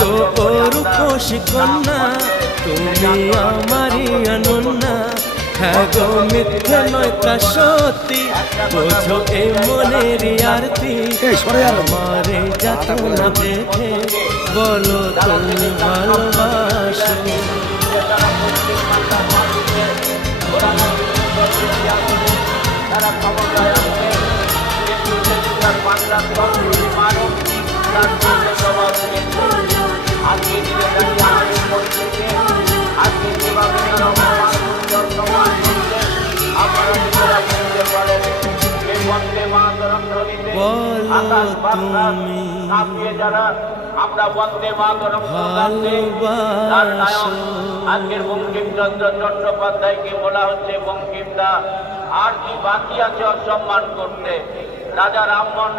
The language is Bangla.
তো রূপসী কন্যা, তুমি আমারই অনন্যা। হ্যাঁ গো মিথ্যে নয় তা সত্যি, বোঝো এই মনের আরতি। আমারে যাতনা দেখে বলো তুমি ভালোবাসো। আমরা বন্দে মাতরম ভালোবাসো। আজকের বঙ্কিমচন্দ্র চট্টোপাধ্যায়কে বলা হচ্ছে বঙ্কিমদা। আর কি বাকি আছে অসম্মান করতে? রাজা রামমোহন